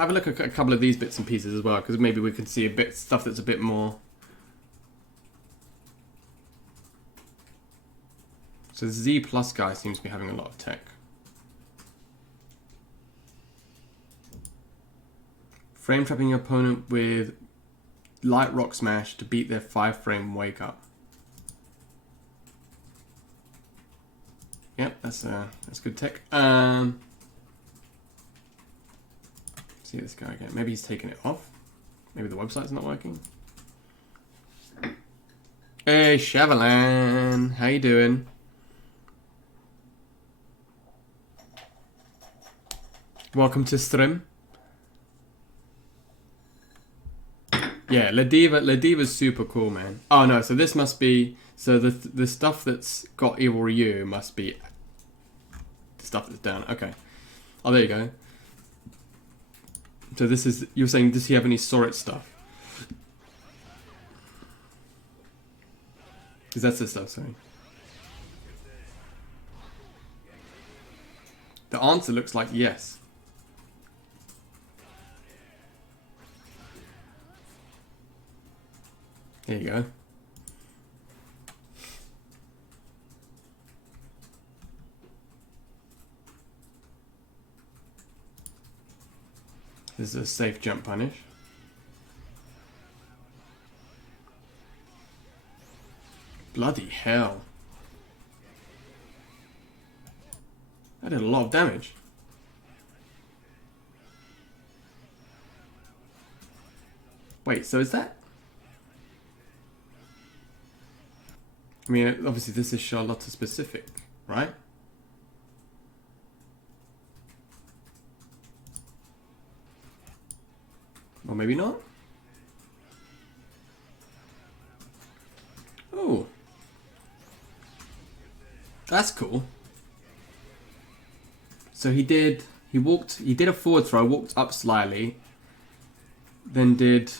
have a look at a couple of these bits and pieces as well, because maybe we could see a bit stuff that's a bit more. So the Z Plus guy seems to be having a lot of tech. Frame trapping your opponent with light rock smash to beat their 5-frame wake up. Yep, that's good tech. See this guy again. Maybe he's taking it off. Maybe the website's not working. Hey, Chavalan, how you doing? Welcome to stream. Yeah, Ladiva's super cool, man. Oh no, so this must be, so the stuff that's got Evil Ryu must be the stuff that's down. Okay. Oh, there you go. So this is, you're saying, does he have any SORIZ stuff? Because that's the stuff, sorry. The answer looks like yes. There you go. This is a safe jump punish. Bloody hell. That did a lot of damage. Wait, so is that? I mean, obviously this is Charlotta specific, right? Or maybe not? Oh. That's cool. So he did a forward throw, walked up slyly, then did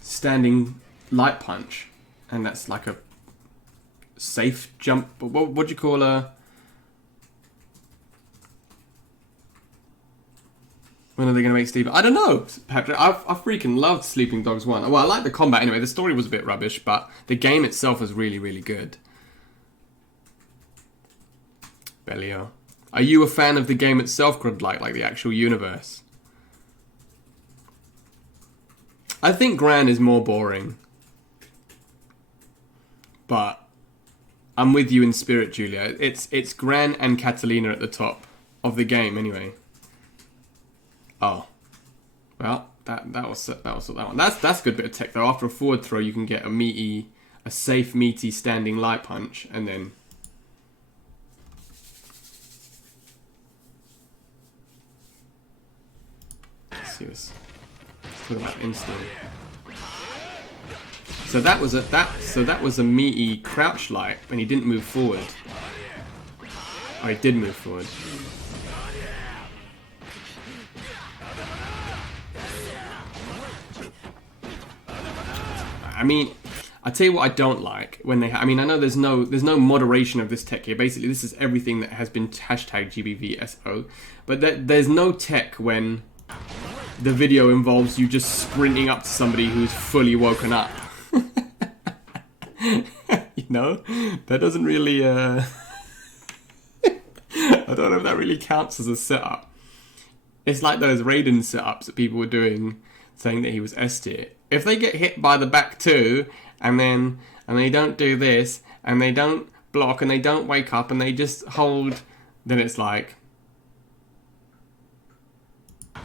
standing light punch, and that's like a safe jump. What do you call a? When are they going to make Steve? I don't know, Patrick. I freaking loved Sleeping Dogs 1. Well, I like the combat anyway. The story was a bit rubbish, but the game itself was really, really good. Bellio. Are you a fan of the game itself, Grudlike, like the actual universe? I think Gran is more boring. But I'm with you in spirit, Julia. It's Gran and Catalina at the top of the game anyway. Oh, well, that was that one. That's a good bit of tech though. After a forward throw, you can get a safe meaty standing light punch, and then let's see this. Let's talk about instant. So that was a meaty crouch light, and he didn't move forward. Oh, he did move forward. I mean, I tell you what I don't like when they. I mean, I know there's no moderation of this tech here. Basically, this is everything that has been hashtag GBVSO, but there's no tech when the video involves you just sprinting up to somebody who's fully woken up. You know, that doesn't really. I don't know if that really counts as a setup. It's like those Raiden setups that people were doing, saying that he was S tier. If they get hit by the back two, and they don't do this, and they don't block, and they don't wake up, and they just hold, then it's like, I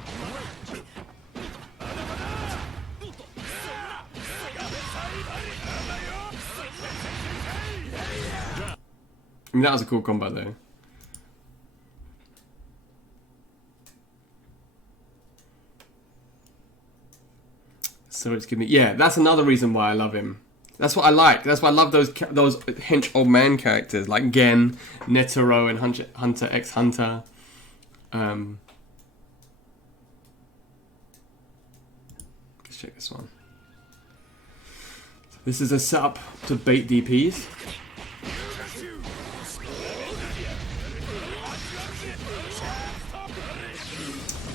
mean, that was a cool combo though. So it's giving me, yeah, that's another reason why I love him. That's what I like. That's why I love those hench old man characters like Gen, Netero, and Hunter x Hunter. Let's check this one. This is a setup to bait DPs.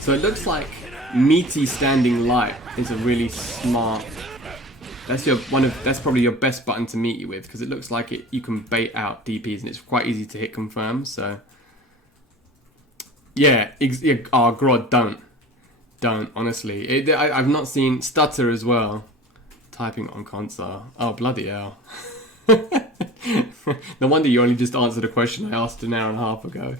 So it looks like meaty standing light is a really smart. That's that's probably your best button to meet you with, because it looks like you can bait out DPs and it's quite easy to hit confirm. So yeah, oh god, don't honestly. I've not seen stutter as well. Typing on console. Oh bloody hell! No wonder you only just answered a question I asked an hour and a half ago.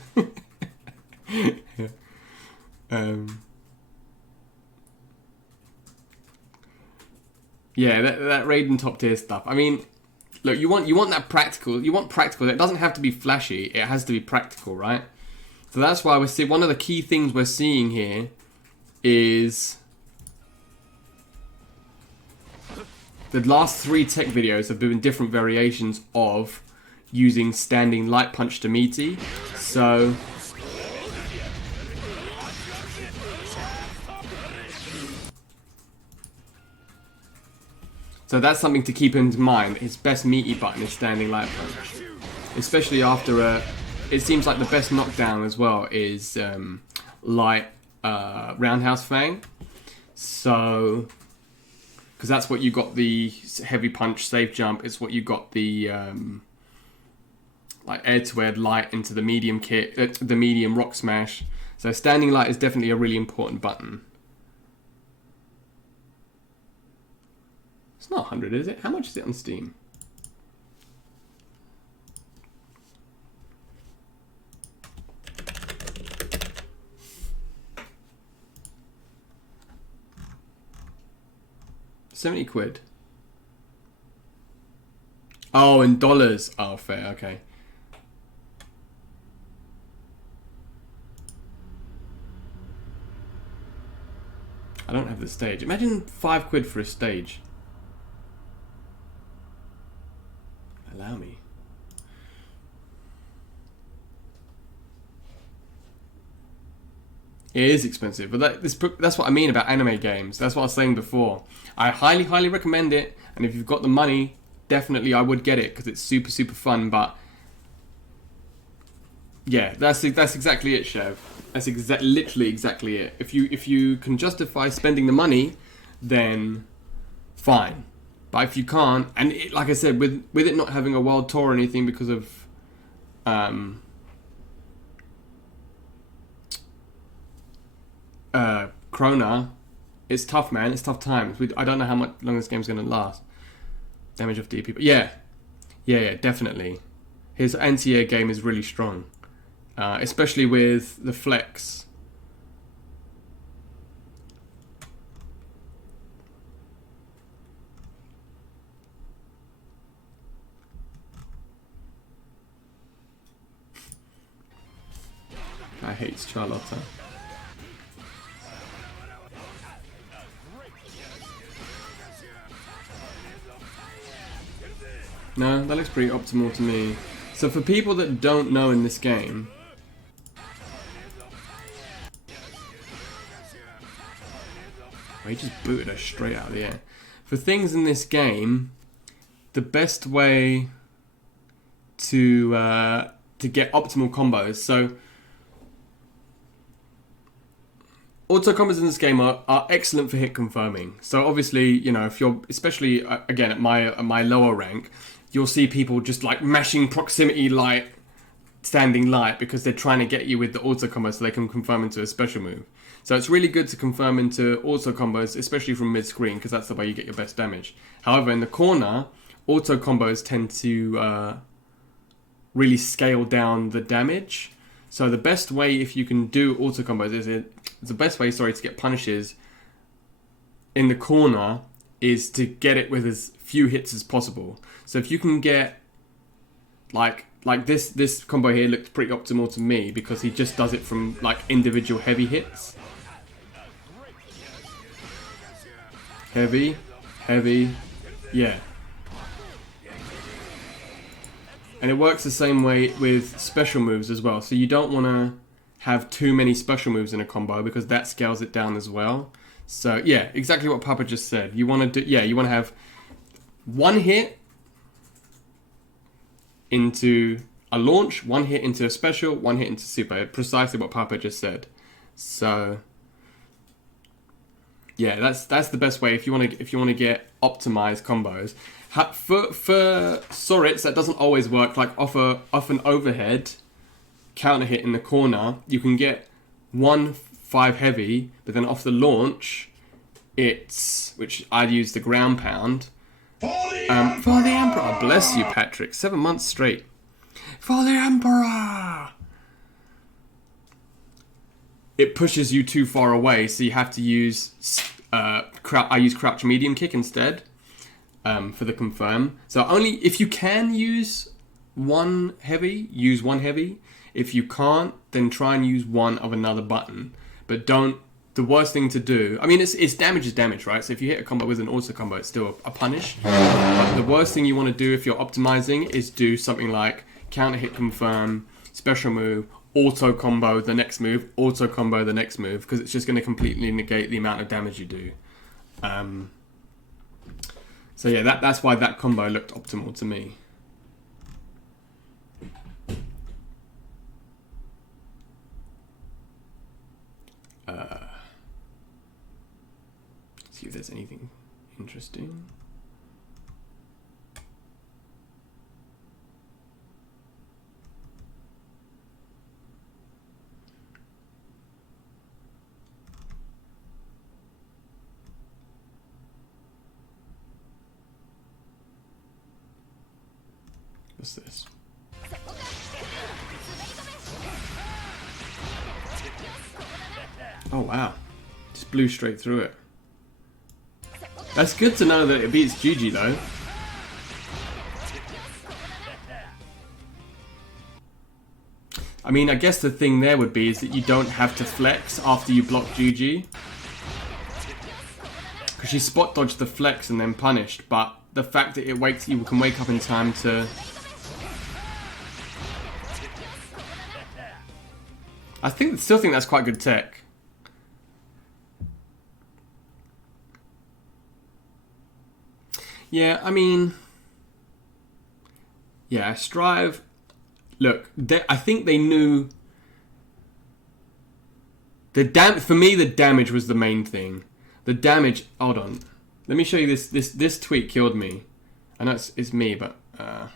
Yeah, that raid and top tier stuff. I mean, look, you want that practical. You want practical. It doesn't have to be flashy. It has to be practical, right? So that's why we see one of the key things we're seeing here is the last 3 tech videos have been different variations of using standing light punch to meaty. So that's something to keep in mind. His best meaty button is standing light punch, especially after it seems like the best knockdown as well is light roundhouse fang. So because that's what you got the heavy punch safe jump. It's what you got the like air to air light into the medium kick, the medium rock smash. So standing light is definitely a really important button. It's not 100, is it? How much is it on Steam? £70. Oh, in dollars. Oh, fair. Okay. I don't have the stage. Imagine £5 for a stage. Allow me. It is expensive, but that's what I mean about anime games. That's what I was saying before. I highly, highly recommend it, and if you've got the money, definitely I would get it because it's super, super fun. But yeah, that's exactly it, Chev. That's literally exactly it. If you can justify spending the money, then fine. But if you can't, and like I said, with it not having a world tour or anything because of Krona, it's tough, man. It's tough times. I don't know how much long this game's going to last. Damage of DP, but yeah, definitely. His anti-air game is really strong, especially with the flex. I hate Charlotta. No, that looks pretty optimal to me. So for people that don't know in this game, he just booted her straight out of the air. For things in this game, the best way to get optimal combos. So auto combos in this game are excellent for hit confirming. So obviously, you know, if you're especially again at my lower rank, you'll see people just like mashing proximity light, standing light because they're trying to get you with the auto combo so they can confirm into a special move. So it's really good to confirm into auto combos, especially from mid-screen, because that's the way you get your best damage. However, in the corner, auto combos tend to really scale down the damage. So the best way, if you can do auto combos, the best way, to get punishes in the corner is to get it with as few hits as possible. So if you can get like this combo here looked pretty optimal to me because he just does it from like individual heavy hits. Heavy, yeah. And it works the same way with special moves as well. So you don't want to have too many special moves in a combo because that scales it down as well. So yeah, exactly what Papa just said. You want to do, you want to have one hit into a launch, one hit into a special, one hit into super. Precisely what Papa just said. So Yeah, that's the best way if you want to get optimized combos. For SORIZ, that doesn't always work. Like off an overhead counter hit in the corner, you can get 1-5 heavy, but then off the launch, which I'd use the ground pound. For the Emperor, bless you, Patrick. 7 months straight. For the Emperor. It pushes you too far away, so you have to use. I use crouch medium kick instead for the confirm. So only if you can use one heavy, use one heavy. If you can't, then try and use one of another button. But don't. The worst thing to do. I mean, it's damage is damage, right? So if you hit a combo with an auto combo, it's still a punish. But the worst thing you want to do if you're optimizing is do something like counter hit confirm, special move, auto combo the next move, auto combo the next move, because it's just going to completely negate the amount of damage you do. So yeah, that's why that combo looked optimal to me. See if there's anything interesting. What's this? Oh wow, just blew straight through it. That's good to know that it beats GG though. I mean, I guess the thing there would be is that you don't have to flex after you block GG. Because she spot dodged the flex and then punished, but the fact that you can wake up in time to... still think that's quite good tech. Yeah, I mean... Yeah, Strive... Look, I think they knew... For me, the damage was the main thing. The damage... Hold on. Let me show you this. This tweet killed me. I know it's me, but... Let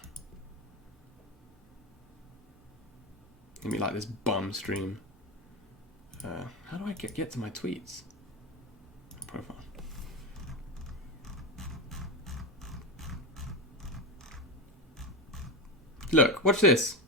me like this bum stream. How do I get to my tweets? Profile. Look, watch this.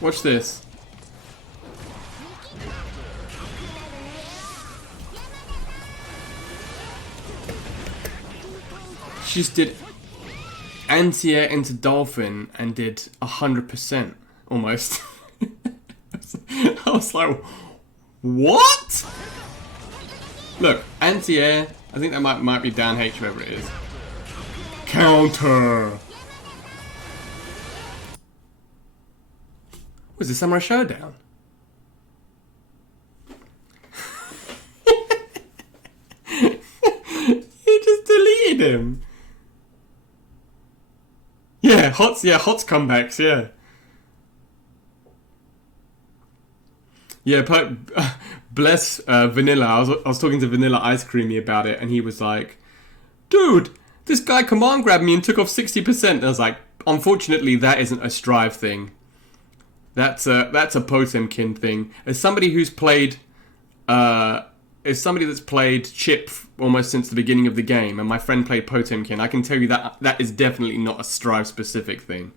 Watch this. She just did anti-air into dolphin and did 100% almost. I was like, what? Look, anti-air. I think that might be down H, whoever it is. Counter. Was this Samurai Showdown? You just deleted him. Yeah, Hot's comebacks, yeah. Yeah, bless Vanilla. I was talking to Vanilla Ice Creamy about it, and he was like, dude, this guy command grabbed me and took off 60%. And I was like, unfortunately, that isn't a Strive thing. That's a Potemkin thing. As somebody who's played, as somebody that's played Chip almost since the beginning of the game, and my friend played Potemkin, I can tell you that that is definitely not a Strive specific thing.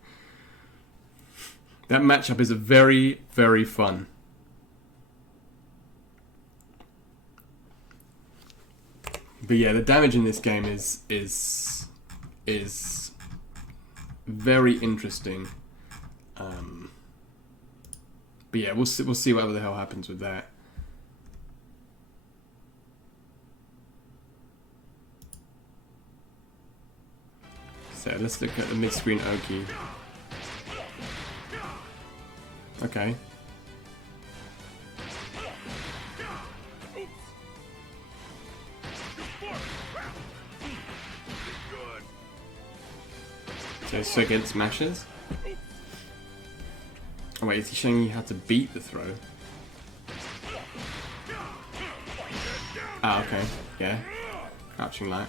That matchup is very, very fun. But yeah, the damage in this game is very interesting. But yeah, we'll see whatever the hell happens with that. Yeah, let's look at the mid-screen Oki. Okay. So against smashes? Oh wait, is he showing you how to beat the throw? Ah, okay. Yeah. Crouching light.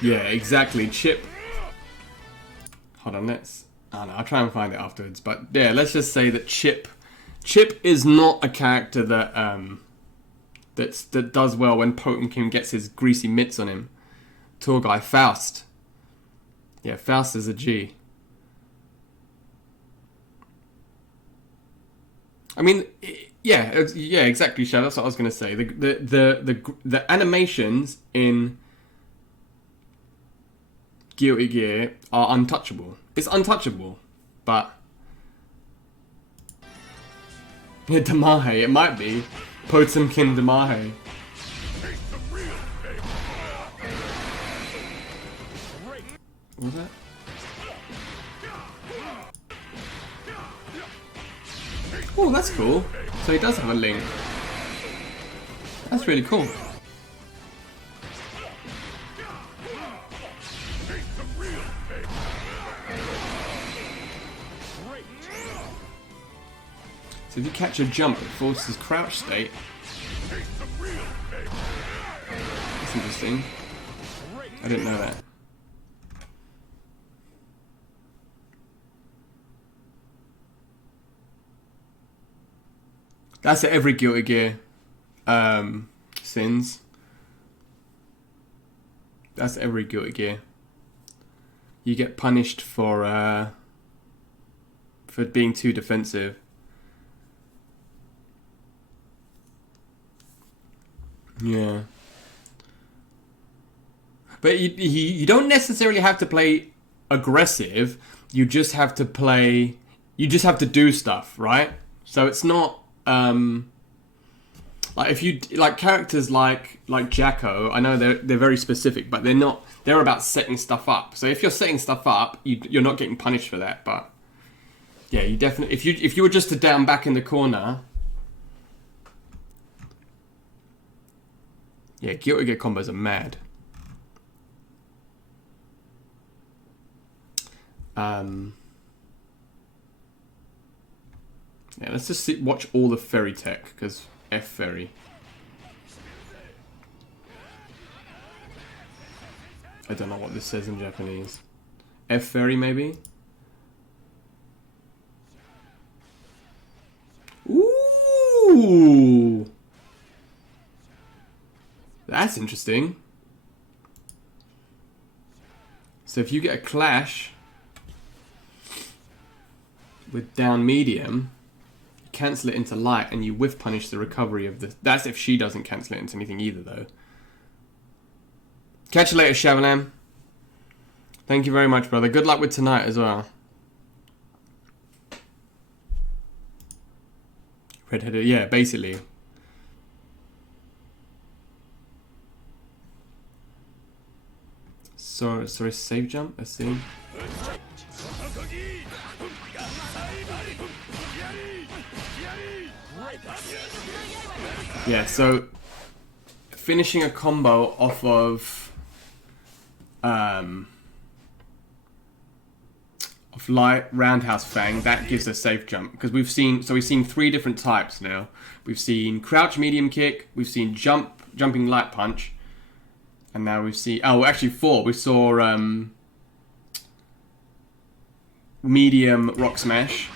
Yeah, exactly. Chip. Hold on, let's... Oh no, I'll try and find it afterwards. But yeah, let's just say that Chip is not a character that that does well when Potemkin gets his greasy mitts on him. Tour guy, Faust. Yeah, Faust is a G. I mean, yeah, exactly, Shadow. That's what I was going to say. The animations in Guilty Gear are untouchable. It's untouchable, but yeah, Damahe, it might be Potemkin Damahe. What was that? Oh, that's cool. So he does have a link. That's really cool. So if you catch a jump, it forces crouch state. That's interesting. I didn't know that. That's at every Guilty Gear sins. That's every Guilty Gear. You get punished for being too defensive. Yeah. But you don't necessarily have to play aggressive. You just have to play... You just have to do stuff, right? So it's not... like if you... Like characters like Jacko, I know they're very specific, but they're not... They're about setting stuff up. So if you're setting stuff up, you're not getting punished for that, but... Yeah, you definitely... If you were just to down back in the corner... Yeah, Guilty Gear combos are mad. Yeah, let's just watch all the ferry tech, because F ferry. I don't know what this says in Japanese. F ferry, maybe? Ooh! That's interesting. So if you get a clash with down medium, you cancel it into light and you whiff punish the recovery of the... That's if she doesn't cancel it into anything either, though. Catch you later, Chavalam. Thank you very much, brother. Good luck with tonight as well. Red-headed, yeah, basically. Sorry, save jump? Let's see. Yeah, so finishing a combo off of light roundhouse fang, that gives a safe jump, because we've seen 3 different types now. We've seen crouch medium kick, we've seen jumping light punch, and now we've seen... Oh, actually 4. We saw medium rock smash.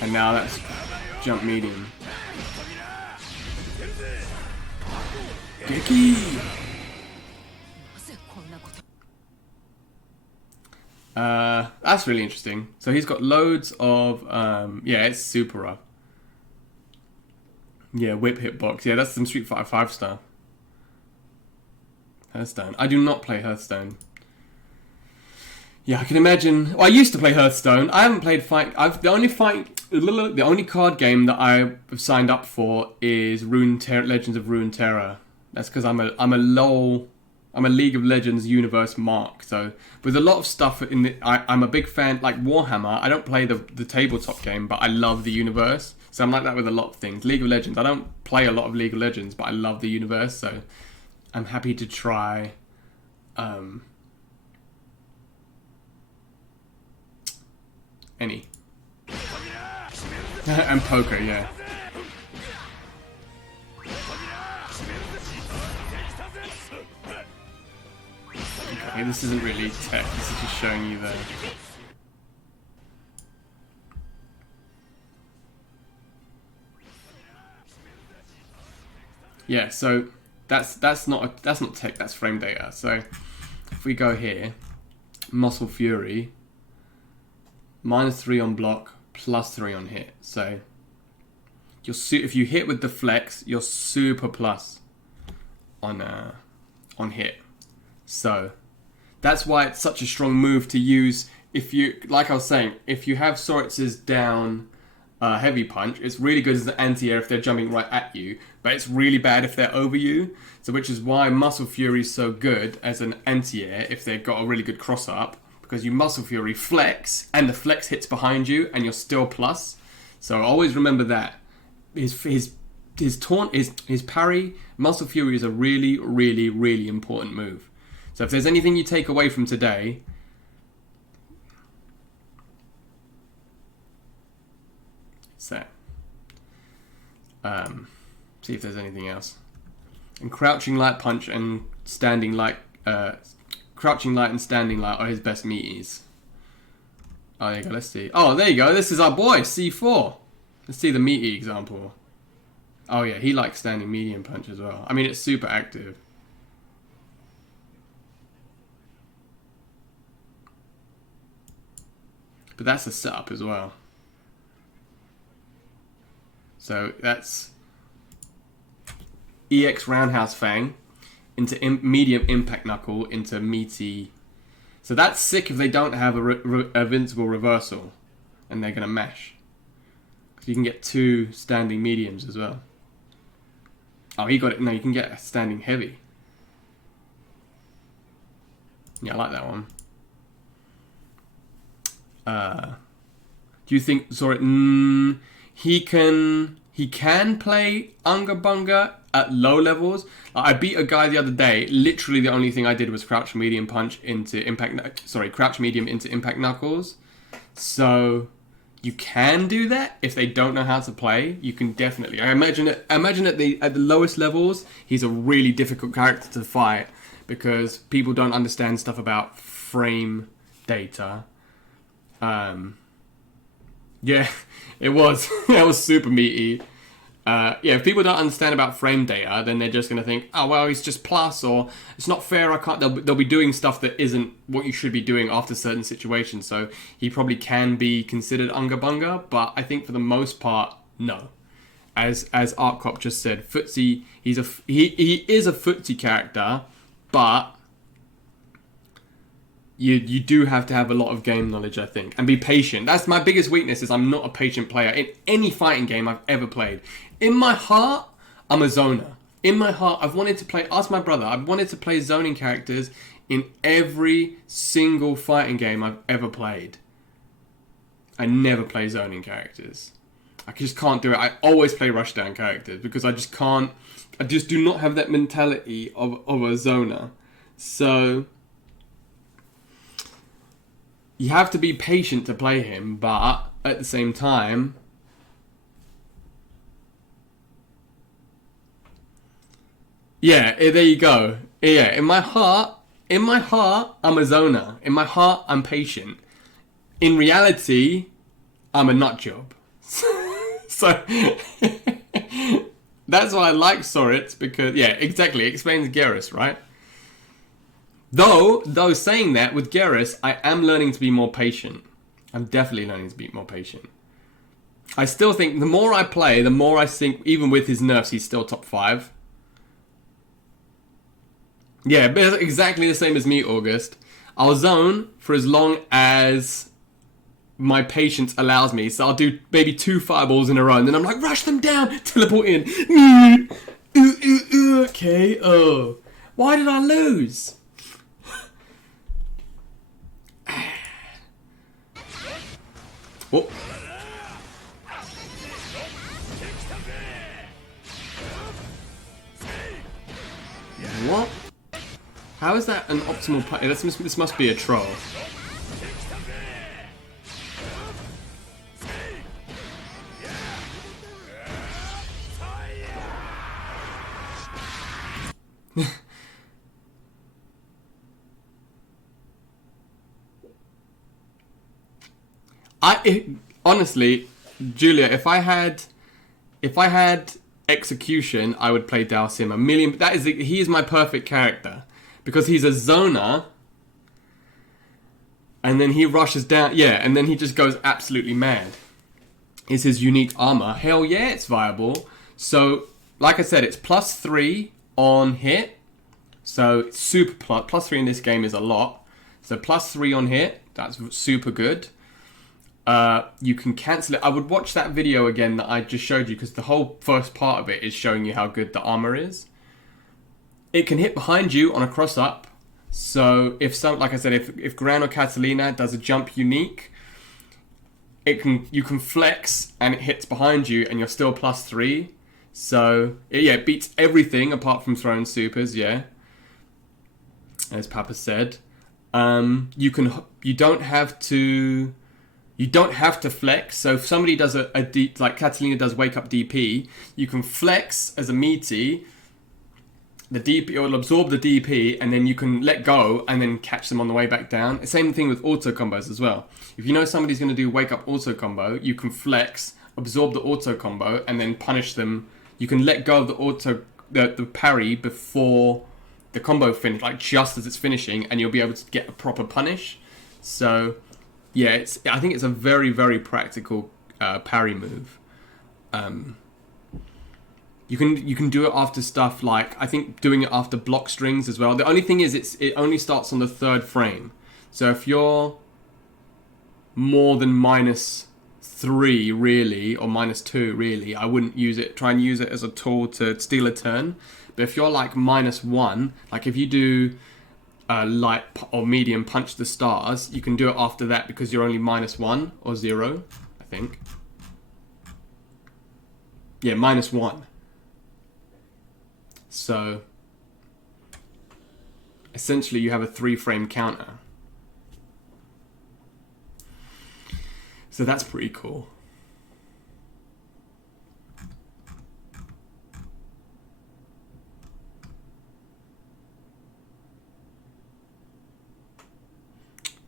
And now that's jump medium. Geki! That's really interesting. So he's got loads of... yeah, it's super rough. Yeah, whip hitbox. Yeah, that's some Street Fighter 5 stuff. Hearthstone. I do not play Hearthstone. Yeah, I can imagine. Well, I used to play Hearthstone. I haven't played fight. The only card game that I've signed up for is Legends of Runeterra. That's because I'm a League of Legends universe mark. So with a lot of stuff I'm a big fan. Like Warhammer, I don't play the tabletop game, but I love the universe. So I'm like that with a lot of things. League of Legends, I don't play a lot of League of Legends, but I love the universe. So I'm happy to try. Any. And poker, yeah. Okay, this isn't really tech, this is just showing you the... Yeah, so that's not tech, that's frame data. So if we go here, Muscle Fury, -3 on block, +3 on hit. So if you hit with the flex, you're super plus on hit. So that's why it's such a strong move to use. If you, like I was saying, if you have SORIZ's down heavy punch, it's really good as an anti-air if they're jumping right at you, but it's really bad if they're over you. So which is why Muscle Fury is so good as an anti-air if they've got a really good cross up, because you Muscle Fury flex and the flex hits behind you and you're still plus. So always remember that. His taunt, his parry, Muscle Fury is a really, really, really important move. So if there's anything you take away from today, it's that. See if there's anything else. And crouching light punch and standing light, crouching light and standing light are his best meaties. Oh, there you go. Let's see. Oh, there you go. This is our boy C4. Let's see the meaty example. Oh yeah, he likes standing medium punch as well. I mean, it's super active. But that's a setup as well. So that's EX Roundhouse Fang into medium impact knuckle into meaty. So that's sick if they don't have a invincible reversal and they're gonna mash. Because you can get 2 standing mediums as well. Oh, he got it. No, you can get a standing heavy. Yeah, I like that one. Do you think he can play Unga Bunga at low levels? I beat a guy the other day. Literally, the only thing I did was crouch medium punch into impact. Sorry, crouch medium into impact knuckles. So you can do that if they don't know how to play. You can definitely. I imagine at the lowest levels, he's a really difficult character to fight because people don't understand stuff about frame data. Yeah, it was. It was super meaty. Yeah, if people don't understand about frame data, then they're just going to think, oh, well, he's just plus, or it's not fair, I can't. They'll be doing stuff that isn't what you should be doing after certain situations. So he probably can be considered Unga Bunga, but I think for the most part, no. As ArtCop just said, footsie, he is a footsie character, but you do have to have a lot of game knowledge, I think, and be patient. That's my biggest weakness, is I'm not a patient player in any fighting game I've ever played. In my heart, I'm a zoner. In my heart, I've wanted to play, ask my brother, I've wanted to play zoning characters in every single fighting game I've ever played. I never play zoning characters. I just can't do it. I always play rushdown characters because I just can't, I just do not have that mentality of a zoner. So you have to be patient to play him, but at the same time, yeah, there you go. Yeah, in my heart, I'm a zoner. In my heart, I'm patient. In reality, I'm a nut job. So that's why I like SORIZ, because yeah, exactly, it explains Garrus, right? Though saying that, with Garrus, I am learning to be more patient. I'm definitely learning to be more patient. I still think the more I play, the more I think, even with his nerfs, he's still top 5. Yeah, but exactly the same as me, August. I'll zone for as long as my patience allows me. So I'll do maybe 2 fireballs in a row, and then I'm like, rush them down, teleport in. Okay, oh. Why did I lose? Oh. What? How is that an optimal play? This must be a troll. Honestly, Julia, if I had execution, I would play Dalsim a million. He is my perfect character because he's a zoner, and then he rushes down. Yeah, and then he just goes absolutely mad. Is his unique armor? Hell yeah, it's viable. So, like I said, it's +3 on hit. So it's super +3 in this game is a lot. So +3 on hit. That's super good. You can cancel it. I would watch that video again that I just showed you because the whole first part of it is showing you how good the armor is. It can hit behind you on a cross up. So like I said, if Gran or Catalina does a jump unique, you can flex and it hits behind you and you're still +3. So yeah, it beats everything apart from throwing supers. Yeah, as Papa said, you don't have to flex. So if somebody does a deep, like Catalina does wake up DP, you can flex as a meaty. The DP, it will absorb the DP, and then you can let go and then catch them on the way back down. Same thing with auto combos as well. If you know somebody's going to do wake up auto combo, you can flex, absorb the auto combo, and then punish them. You can let go of the parry before the combo finish, like just as it's finishing, and you'll be able to get a proper punish. So yeah, I think it's a very, very practical parry move. You can do it after stuff like, I think doing it after block strings as well. The only thing is it only starts on the 3rd frame. So if you're more than -3 really, or -2 really, I wouldn't use it. Try and use it as a tool to steal a turn. But if you're like -1, like if you do light or medium punch the stars, you can do it after that because you're only -1 or 0, I think. Yeah, -1. So essentially you have a 3-frame counter. So that's pretty cool.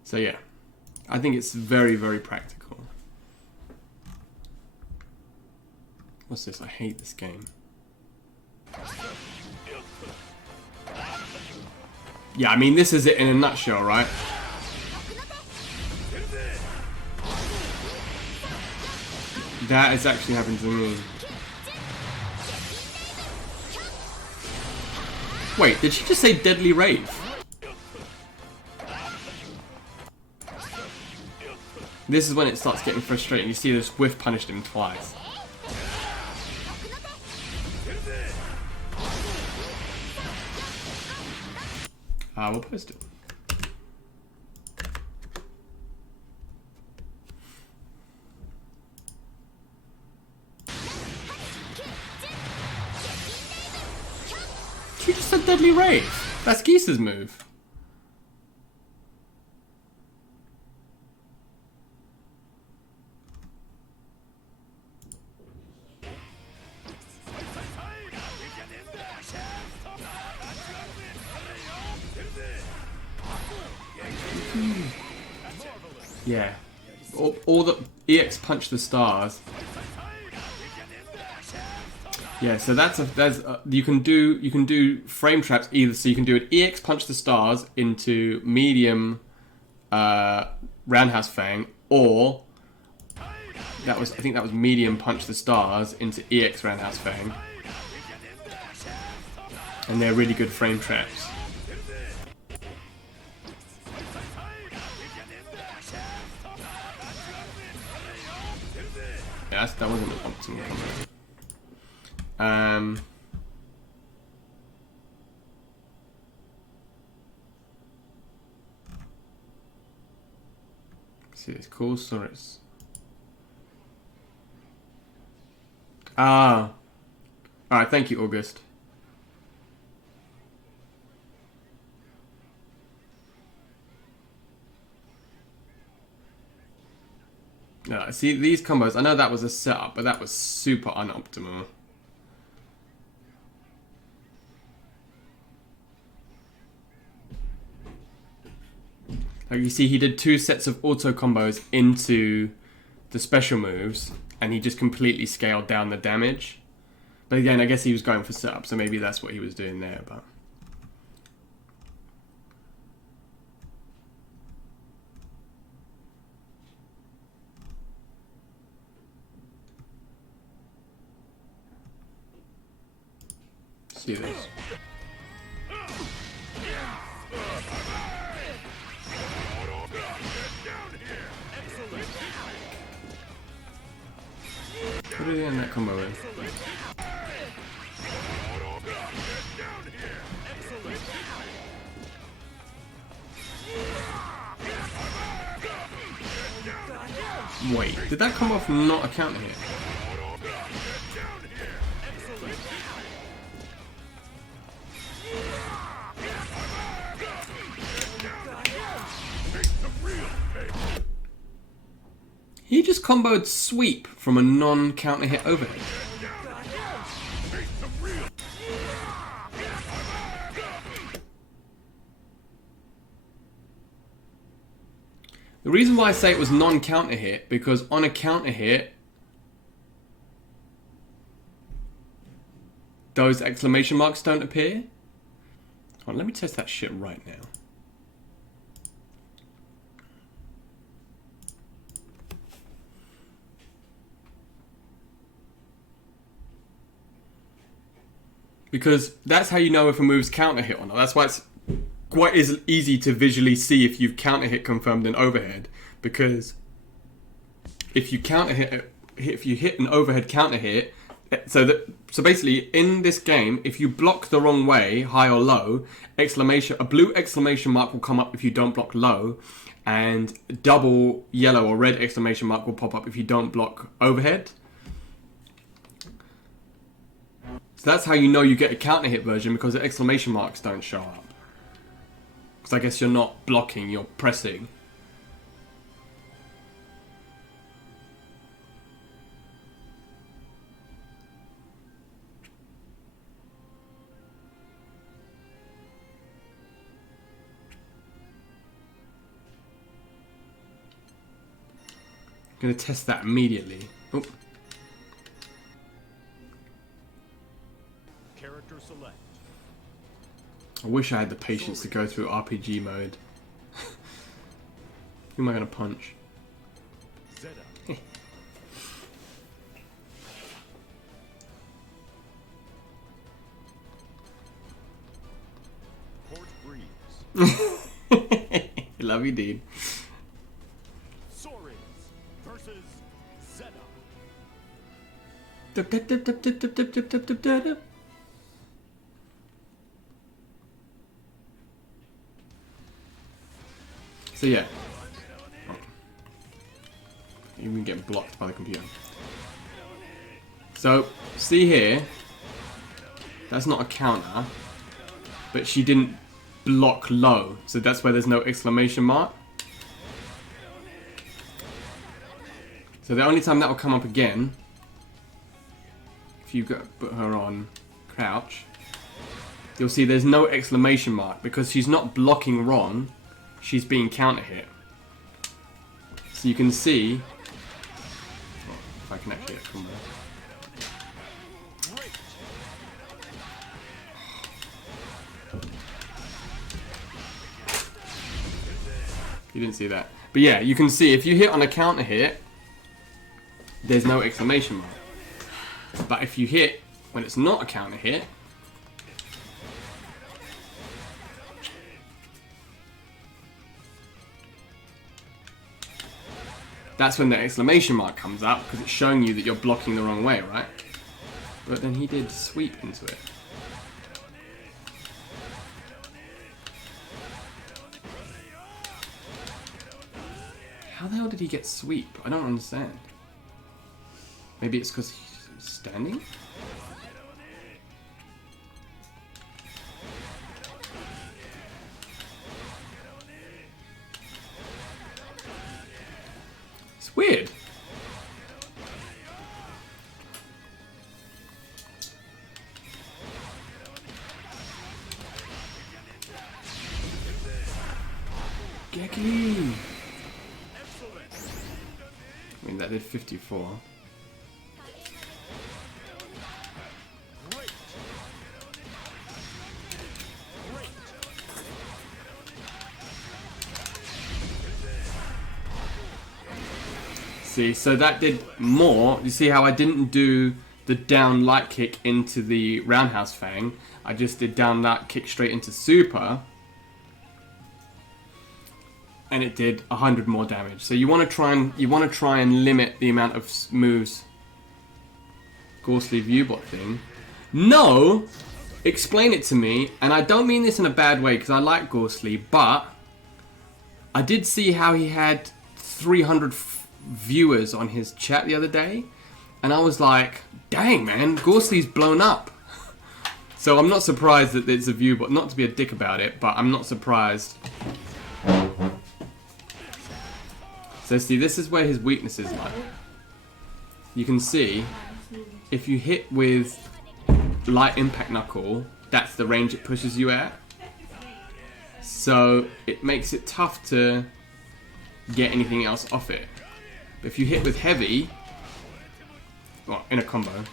So yeah, I think it's very, very practical. What's this? I hate this game. Yeah, I mean, this is it in a nutshell, right? That is actually happened to me. Wait, did she just say Deadly Rave? This is when it starts getting frustrating. You see this whiff punished him twice. We'll post it. She just said Deadly Rave. That's Geese's move. Yeah, all the EX punch the stars. Yeah, so you can do frame traps either. So you can do an EX punch the stars into medium roundhouse fang, or I think that was medium punch the stars into EX roundhouse fang, and they're really good frame traps. Yeah, that wasn't an optimal combo. See this cool SORIZ. Ah. Alright, thank you, August. No, see, these combos, I know that was a setup, but that was super unoptimal. Like you see, he did 2 sets of auto combos into the special moves, and he just completely scaled down the damage. But again, I guess he was going for setup, so maybe that's what he was doing there, but... See this. What did he end that combo with? Wait, did that come off not a counter hit? He just comboed sweep from a non-counter hit overhead. The reason why I say it was non-counter hit, because on a counter hit, those exclamation marks don't appear. Hold on, let me test that shit right now. Because that's how you know if a move's counter hit or not. That's why it's quite easy to visually see if you've counter hit confirmed an overhead. Because if you counter hit, if you hit an overhead counter hit, so basically in this game, if you block the wrong way, high or low, a blue exclamation mark will come up if you don't block low, and double yellow or red exclamation mark will pop up if you don't block overhead. So that's how you know you get a counter hit version, because the exclamation marks don't show up. Because I guess you're not blocking, you're pressing. I'm going to test that immediately. Oh. Select. I wish I had the patience to go through RPG mode. Who am I going to punch? Port Breeze. Love you, dude. SORIZ versus Zeta. So yeah, even get blocked by the computer. So see here, that's not a counter, but she didn't block low, so that's where there's no exclamation mark. So the only time that will come up again, if you put her on crouch, you'll see there's no exclamation mark because she's not blocking wrong. She's being counter hit. So you can see, if I can actually get from there. You didn't see that. But yeah, you can see if you hit on a counter hit, there's no exclamation mark. But if you hit when it's not a counter hit, that's when the exclamation mark comes up, because it's showing you that you're blocking the wrong way, right? But then he did sweep into it. How the hell did he get sweep? I don't understand. Maybe it's because he's standing? It's weird. Geki! I mean, that did 54. See, so that did more. You see how I didn't do the down light kick into the roundhouse fang. I just did down light kick straight into super. And it did 100 more damage. So you want to try and limit the amount of moves. Ghostly viewbot thing. No, explain it to me. And I don't mean this in a bad way because I like Ghostly, but I did see how he had 300 viewers on his chat the other day, and I was like, dang man, Ghostly's blown up. So I'm not surprised that it's a viewbot. Not to be a dick about it, but I'm not surprised. So see, this is where his weaknesses lie. You can see, if you hit with light impact knuckle, that's the range it pushes you at. So it makes it tough to get anything else off it. But if you hit with heavy, well, in a combo,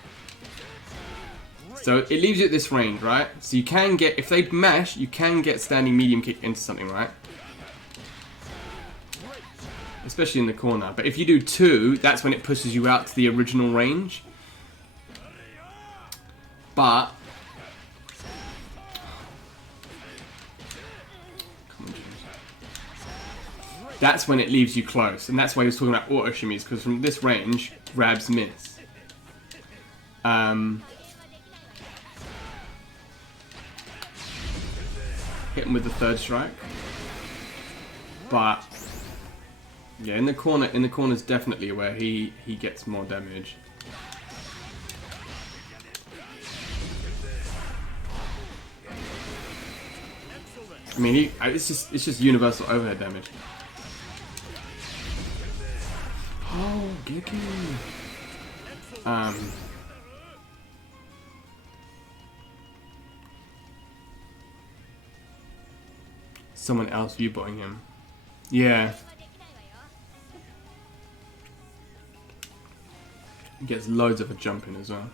so it leaves you at this range, right? So you can get, if they mash, you can get standing medium kick into something, right? Especially in the corner. But if you do 2, that's when it pushes you out to the original range. But that's when it leaves you close. And that's why he was talking about auto shimmies, because from this range, grabs miss. Hit him with the third strike. But yeah, in the corner's definitely where he gets more damage. I mean, it's just universal overhead damage. Oh, Geki. Someone else viewbotting him. Yeah. He gets loads of a jump in as well.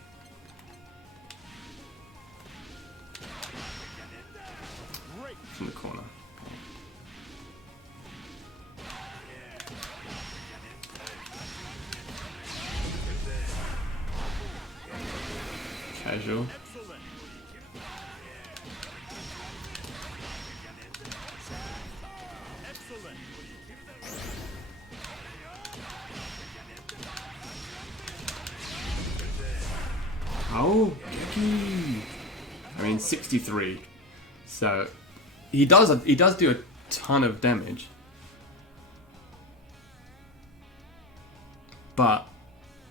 From the corner. Casual. Oh, Geki. I mean, 63. So he does do a ton of damage. But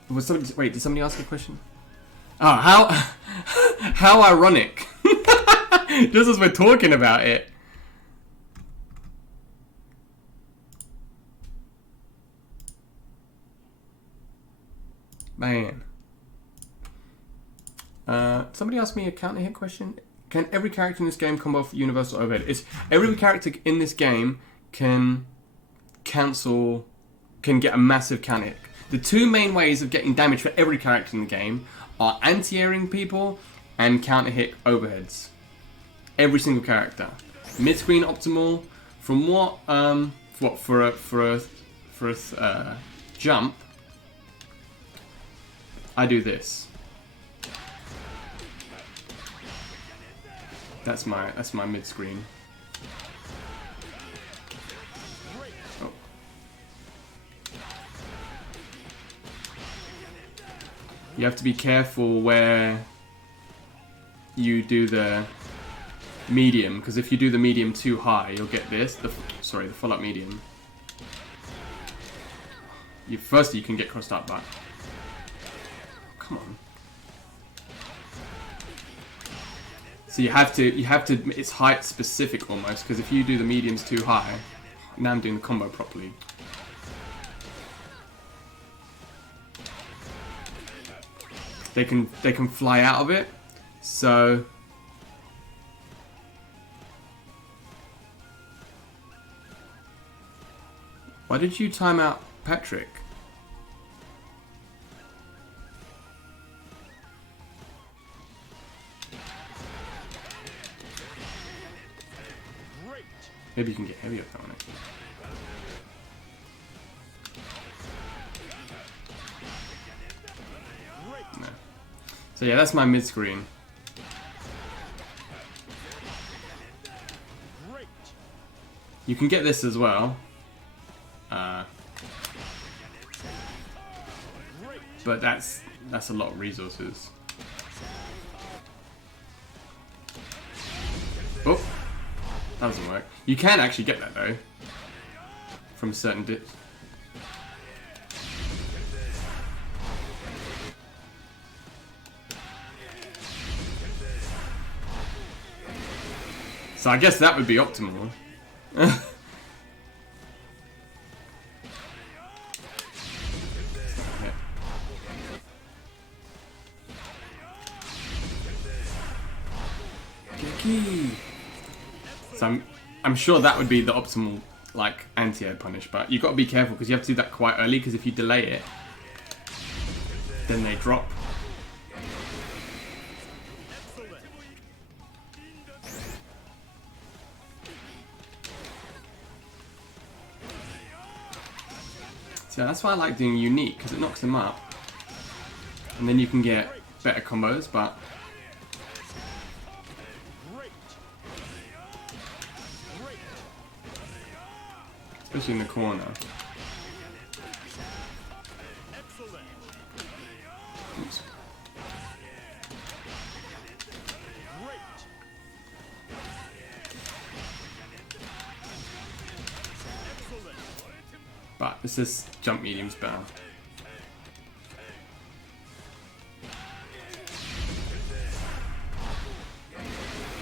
was somebody, wait, did somebody ask a question? Oh, how ironic. Just as we're talking about it. Man. Somebody asked me a counter hit question. Can every character in this game combo off universal overhead? It's every character in this game can get a massive counter hit. The two main ways of getting damage for every character in the game are anti-airing people and counter hit overheads. Every single character. Mid screen optimal. From what for a jump, I do this. That's my mid screen. Oh. You have to be careful where you do the medium, because if you do the medium too high, you'll get this. The follow-up medium. Firstly, you can get crossed up, but come on. So you have to. It's height specific almost, because if you do the mediums too high, now I'm doing the combo properly. They can fly out of it, so. Why did you time out Patrick? Maybe you can get heavy up on it. No. So yeah, that's my mid screen. You can get this as well. But that's a lot of resources. Oh, that doesn't work. You can actually get that though, from certain dips. So I guess that would be optimal. So I'm sure that would be the optimal like anti-air punish, but you've got to be careful because you have to do that quite early, because if you delay it, then they drop. So that's why I like doing unique, because it knocks them up, and then you can get better combos, but. Especially in the corner. Oops. But it's just jump mediums better.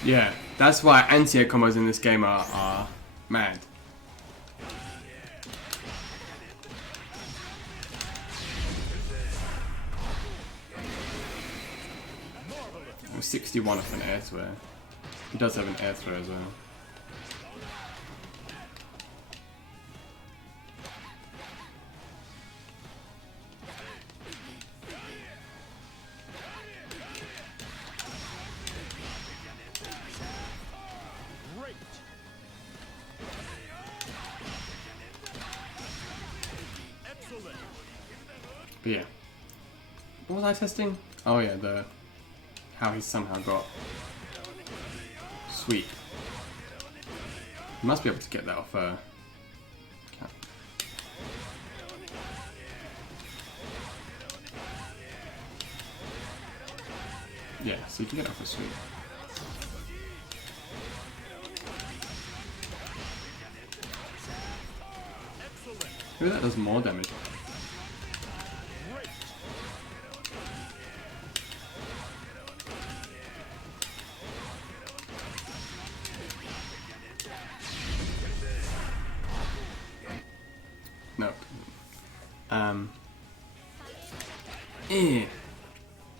Yeah, that's why anti-air combos in this game are mad. 61 off an air throw. He does have an air throw as well. But yeah. What was I testing? Oh yeah, how he somehow got sweep. You must be able to get that off cap. Yeah, so you can get it off a sweep. Maybe that does more damage. Nope.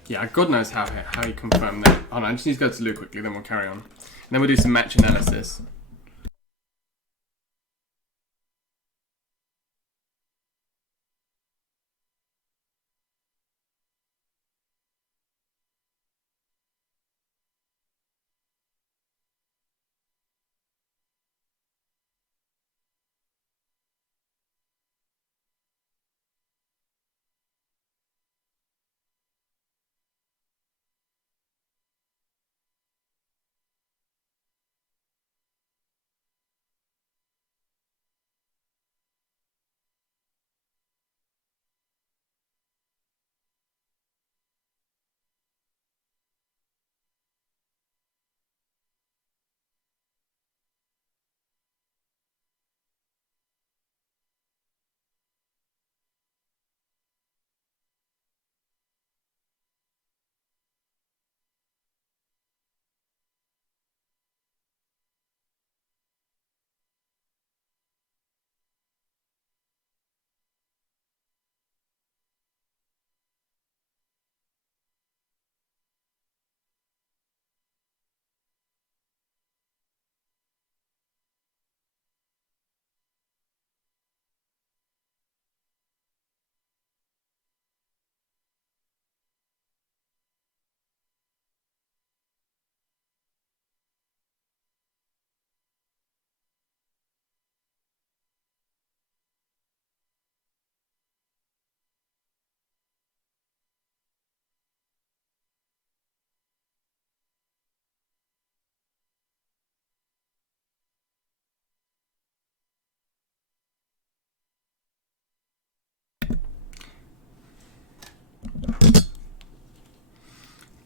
Yeah, God knows how he confirmed that. Hold on, I just need to go to Lou quickly, then we'll carry on. And then we'll do some match analysis.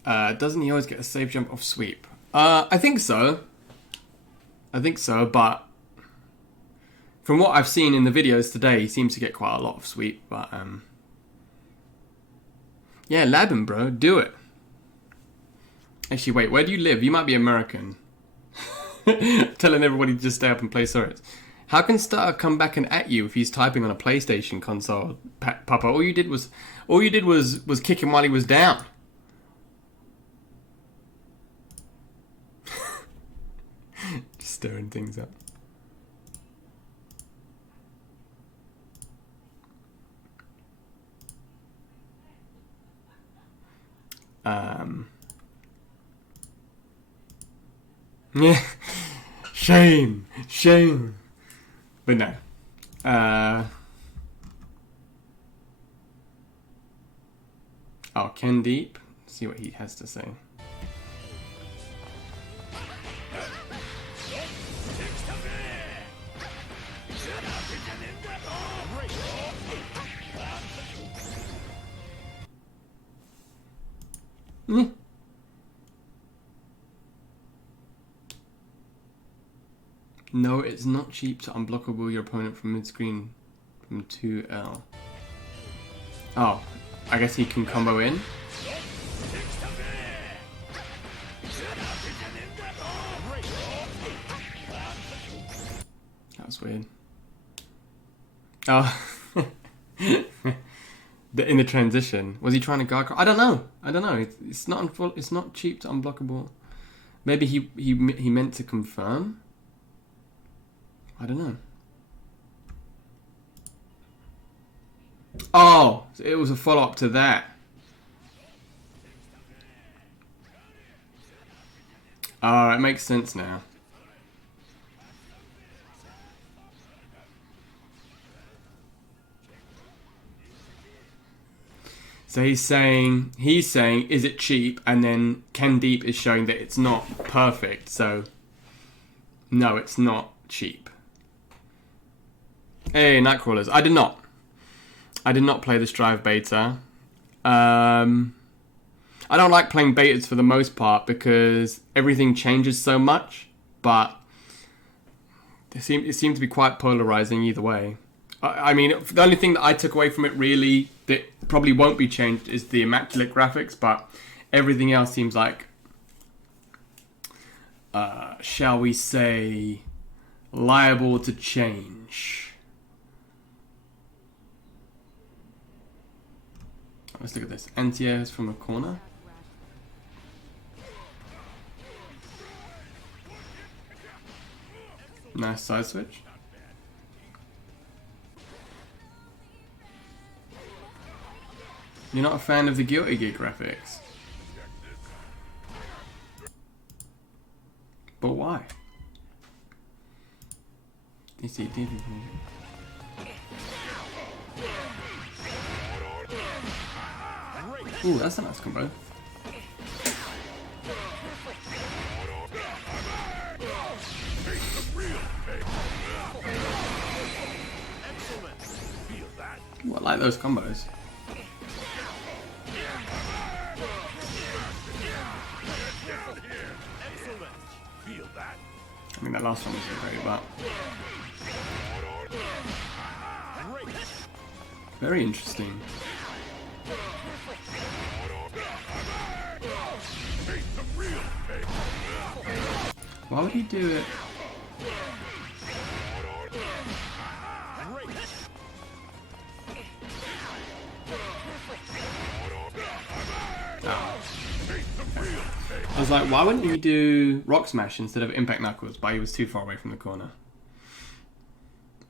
Doesn't he always get a safe jump off sweep? I think so. But from what I've seen in the videos today, he seems to get quite a lot of sweep. But yeah, lab him, bro. Do it. Actually, wait. Where do you live? You might be American. Telling everybody to just stay up and play SORIZ. How can Starter come back and at you if he's typing on a PlayStation console, Papa? All you did was kick him while he was down. Just stirring things up. Yeah. Shame. But no. Oh, Ken Deep. See what he has to say. Yeah. No, it's not cheap to unblockable your opponent from mid-screen from 2L. Oh, I guess he can combo in. That was weird. Oh. In the transition. Was he trying to guard? I don't know. It's not cheap to unblockable. Maybe he meant to confirm. I don't know. Oh, it was a follow-up to that. Oh, it makes sense now. So he's saying, is it cheap? And then Ken Deep is showing that it's not perfect. So, no, it's not cheap. Hey, Nightcrawlers. I did not play the Strive beta. I don't like playing betas for the most part because everything changes so much. But it seemed to be quite polarizing either way. I mean, the only thing that I took away from it really that probably won't be changed is the immaculate graphics, but everything else seems like, shall we say, liable to change. Let's look at this. Anti-airs from a corner. Nice side switch. You're not a fan of the Guilty Gear graphics? But why? DC. Ooh, that's a nice combo. Ooh, I like those combos. I mean, that last one was great, but very interesting. Why would he do it? Oh. I was like, why wouldn't he do Rock Smash instead of Impact Knuckles? But he was too far away from the corner.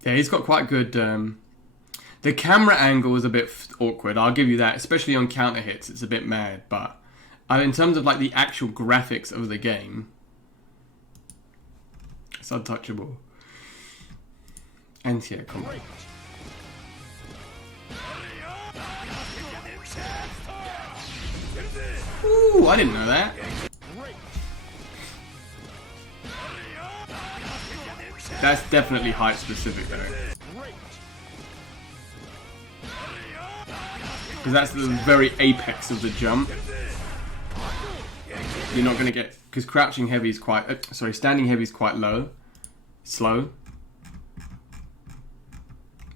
Yeah, he's got quite good... the camera angle was a bit awkward, I'll give you that. Especially on counter hits, it's a bit mad. But in terms of like the actual graphics of the game, it's untouchable. Anti-air combo. Ooh, I didn't know that. That's definitely height specific though. Because that's the very apex of the jump. you're not going to get, because crouching heavy is quite, standing heavy is quite slow.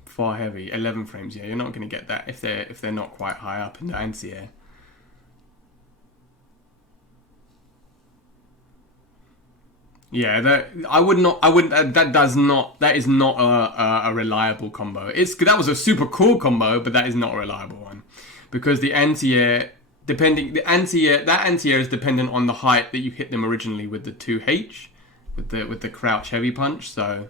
Far heavy, 11 frames. Yeah, you're not going to get that if they're not quite high up in the anti-air. Yeah, that is not a reliable combo. That was a super cool combo, but that is not a reliable one, because the anti-air is dependent on the height that you hit them originally with the 2H, with the crouch heavy punch. So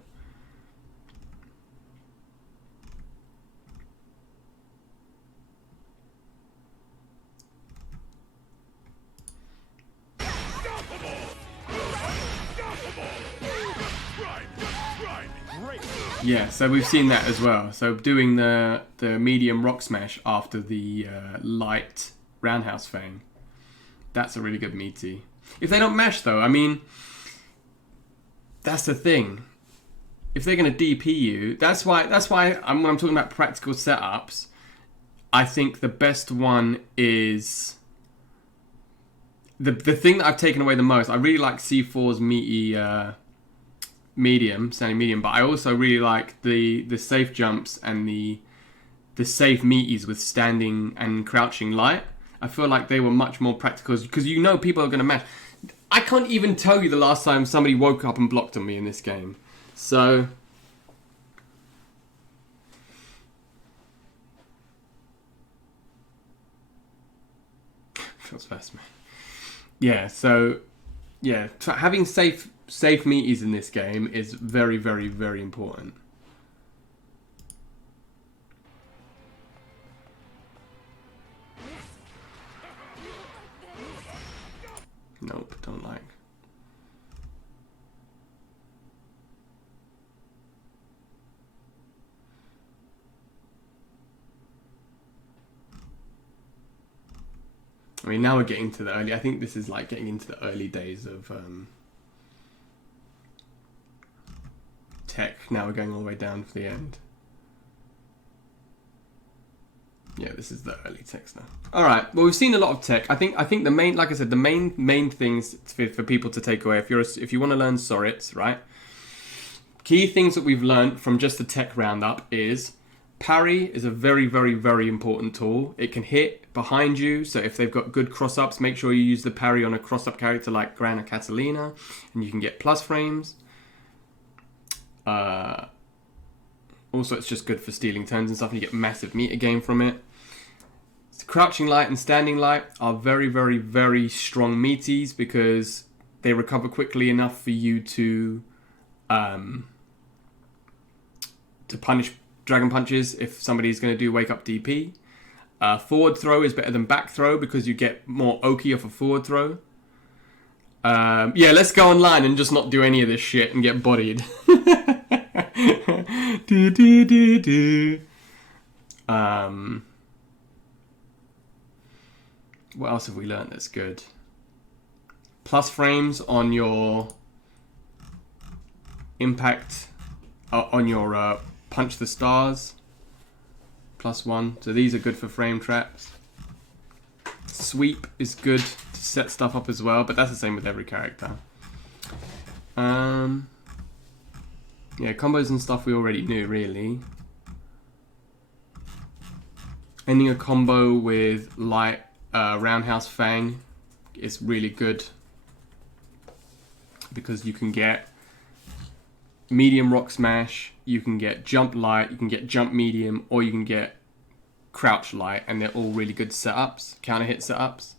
yeah, so we've seen that as well. So doing the medium rock smash after the light roundhouse fang, that's a really good meaty. If they don't mash though, I mean, that's the thing. If they're going to DP you, that's why when I'm talking about practical setups, I think the best one is the thing that I've taken away the most. I really like C4's meaty standing medium, but I also really like the safe jumps and the safe meaties with standing and crouching light. I feel like they were much more practical, because you know people are going to mash. I can't even tell you the last time somebody woke up and blocked on me in this game. So feels fast, man. Yeah, so yeah, having safe meaties in this game is very, very, very important. Nope, don't like. I mean, now we're getting to the early. I think this is like getting into the early days of tech. Now we're going all the way down to the end. Yeah, this is the early tech stuff. All right. Well, we've seen a lot of tech. I think the main, like I said, the main things for people to take away, if you want to learn SORIZ, right? Key things that we've learned from just the tech roundup is parry is a very, very, very important tool. It can hit behind you, so if they've got good cross-ups, make sure you use the parry on a cross-up character like Gran or Catalina, and you can get plus frames. Also, it's just good for stealing turns and stuff, and you get massive meter gain from it. Crouching light and standing light are very, very, very strong meaties, because they recover quickly enough for you to punish dragon punches if somebody's going to do wake up DP. Forward throw is better than back throw, because you get more Oki off a forward throw. Yeah, let's go online and just not do any of this shit and get bodied. What else have we learned that's good? Plus frames on your impact, on your punch the stars. +1. So these are good for frame traps. Sweep is good to set stuff up as well, but that's the same with every character. Yeah, combos and stuff we already knew, really. Ending a combo with light roundhouse fang is really good, because you can get medium rock smash, you can get jump light, you can get jump medium, or you can get crouch light, and they're all really good setups, counter hit setups.